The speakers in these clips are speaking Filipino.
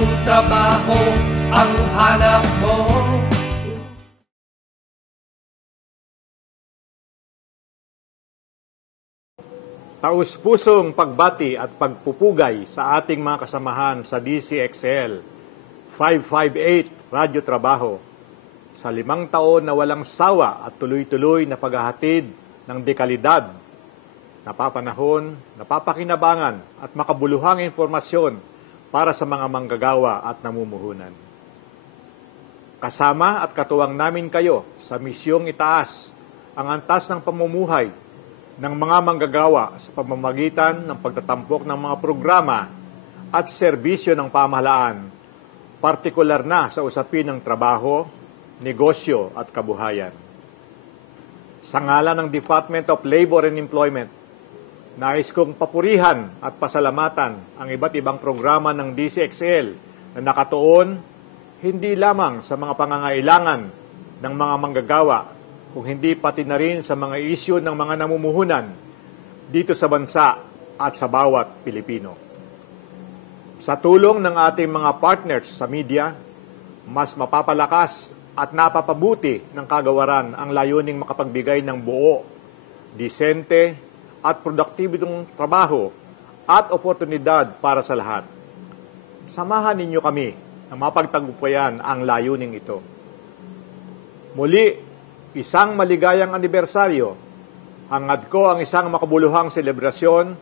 Kung trabaho ang hanap mo, taus-pusong pagbati at pagpupugay sa ating mga kasamahan sa DCXL 558 Radyo Trabaho sa 5 taon na walang sawa at tuloy-tuloy na paghahatid ng dekalidad, napapanahon, napapakinabangan at makabuluhang informasyon para sa mga manggagawa at namumuhunan. Kasama at katuwang namin kayo sa misyong itaas ang antas ng pamumuhay ng mga manggagawa sa pamamagitan ng pagtatampok ng mga programa at serbisyo ng pamahalaan, partikular na sa usapin ng trabaho, negosyo at kabuhayan. Sa ngalan ng Department of Labor and Employment, nais kong papurihan at pasalamatan ang iba't ibang programa ng DCXL na nakatuon hindi lamang sa mga pangangailangan ng mga manggagawa, kung hindi pati na rin sa mga isyu ng mga namumuhunan dito sa bansa at sa bawat Pilipino. Sa tulong ng ating mga partners sa media, mas mapapalakas at napapabuti ng kagawaran ang layuning makapagbigay ng buo, disente at produktibong trabaho at oportunidad para sa lahat. Samahan ninyo kami na mapagtagumpayan ang layuning ito. Muli, isang maligayang anibersaryo. Hangad ko ang isang makabuluhang selebrasyon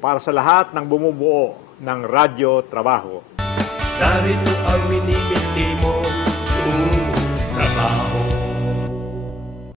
para sa lahat ng bumubuo ng Radyo Trabaho. narito ang minipinti mo, trabaho.